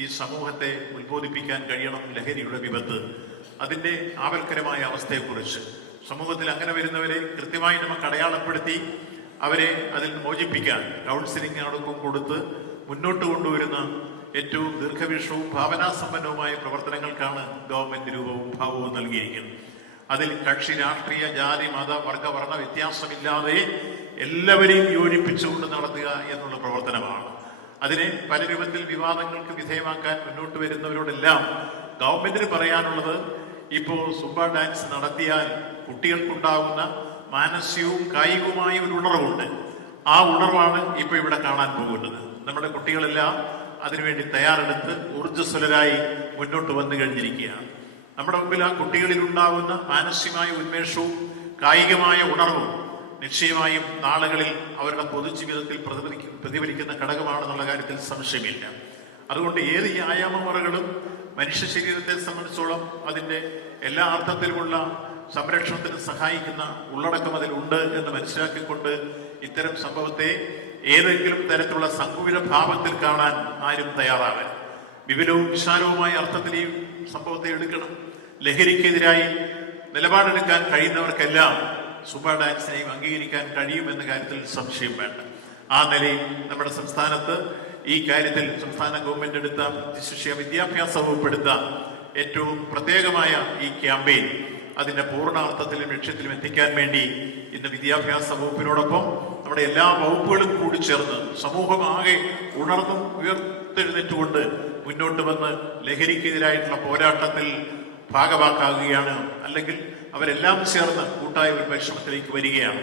ഈ സമൂഹത്തെ ഉത്ബോധിപ്പിക്കാൻ കഴിയണം ലഹരിയുടെ വിപത്ത്, അതിൻ്റെ ആപൽക്കരമായ അവസ്ഥയെക്കുറിച്ച്. സമൂഹത്തിൽ അങ്ങനെ വരുന്നവരെ കൃത്യമായി നമുക്ക് അടയാളപ്പെടുത്തി അവരെ അതിൽ മോചിപ്പിക്കാൻ കൗൺസിലിംഗ് അടക്കം കൊടുത്ത് മുന്നോട്ട് കൊണ്ടുവരുന്ന ഏറ്റവും ദീർഘവീക്ഷവും ഭാവനാസമ്പന്നവുമായ പ്രവർത്തനങ്ങൾക്കാണ് ഗവൺമെന്റ് രൂപവും ഭാവവും നൽകിയിരിക്കുന്നത്. അതിൽ കക്ഷി, രാഷ്ട്രീയ, ജാതി, മത, വർഗ, വർണ്ണ വ്യത്യാസമില്ലാതെ എല്ലാവരെയും യോജിപ്പിച്ചുകൊണ്ട് നടത്തുക എന്നുള്ള പ്രവർത്തനമാണ്. അതിനെ പല രൂപത്തിൽ വിവാദങ്ങൾക്ക് വിധേയമാക്കാൻ മുന്നോട്ട് വരുന്നവരോടെല്ലാം ഗവൺമെന്റിന് പറയാനുള്ളത്, ഇപ്പോൾ സുംബ ഡാൻസ് നടത്തിയാൽ കുട്ടികൾക്കുണ്ടാകുന്ന മാനസികവും കായികവുമായ ഒരു ഉണർവുണ്ട്. ആ ഉണർവാണ് ഇപ്പൊ ഇവിടെ കാണാൻ പോകുന്നത്. നമ്മുടെ കുട്ടികളെല്ലാം അതിനുവേണ്ടി തയ്യാറെടുത്ത് ഊർജ്ജസ്വലരായി മുന്നോട്ട് വന്നു കഴിഞ്ഞിരിക്കുകയാണ്. നമ്മുടെ മുമ്പിൽ ആ കുട്ടികളിൽ ഉണ്ടാകുന്ന മാനസികമായ ഉന്മേഷവും കായികമായ ഉണർവും നിശ്ചയമായും നാളുകളിൽ അവരുടെ പൊതുജീവിതത്തിൽ പ്രതിഫലിക്കുന്ന ഘടകമാണെന്നുള്ള കാര്യത്തിൽ സംശയമില്ല. അതുകൊണ്ട് ഏത് വ്യായാമമുറകളും മനുഷ്യ ശരീരത്തെ സംബന്ധിച്ചോളം അതിൻ്റെ എല്ലാ അർത്ഥത്തിലുമുള്ള സംരക്ഷണത്തിന് സഹായിക്കുന്ന ഉള്ളടക്കം അതിലുണ്ട് എന്ന് മനസ്സിലാക്കിക്കൊണ്ട് ഇത്തരം സംഭവത്തെ ഏതെങ്കിലും തരത്തിലുള്ള സങ്കുചിത ഭാവത്തിൽ കാണാൻ ആരും തയ്യാറാവരുത്. വിപുലവും വിശാലവുമായ അർത്ഥത്തിൽ ഈ സംഭവത്തെ എടുക്കണം. ലഹരിക്കെതിരായി നിലപാടെടുക്കാൻ കഴിയുന്നവർക്കെല്ലാം സുംബ ഡാൻസിനെയും അംഗീകരിക്കാൻ കഴിയുമെന്ന കാര്യത്തിൽ സംശയം വേണ്ട. ആ നിലയിൽ നമ്മുടെ സംസ്ഥാനത്ത് ഈ കാര്യത്തിൽ സംസ്ഥാന ഗവൺമെന്റ് എടുത്ത ശിഷ്യ വിദ്യാഭ്യാസ വകുപ്പ് എടുത്ത ഏറ്റവും പ്രത്യേകമായ ഈ ക്യാമ്പയിൻ അതിന്റെ പൂർണ്ണാർത്ഥത്തിലും ലക്ഷ്യത്തിലും എത്തിക്കാൻ വേണ്ടി ഇന്ന് വിദ്യാഭ്യാസ വകുപ്പിനോടൊപ്പം നമ്മുടെ എല്ലാ വകുപ്പുകളും കൂടി ചേർന്ന് സമൂഹമാകെ ഉണർന്നും ഉയർത്തെഴുന്നേറ്റുകൊണ്ട് മുന്നോട്ട് വന്ന് ലഹരിക്കെതിരായിട്ടുള്ള പോരാട്ടത്തിൽ ഭാഗവാക്കാകുകയാണ്. അല്ലെങ്കിൽ അവരെല്ലാം ചേർന്ന് കൂട്ടായ ഒരു പരിശ്രമത്തിലേക്ക് വരികയാണ്.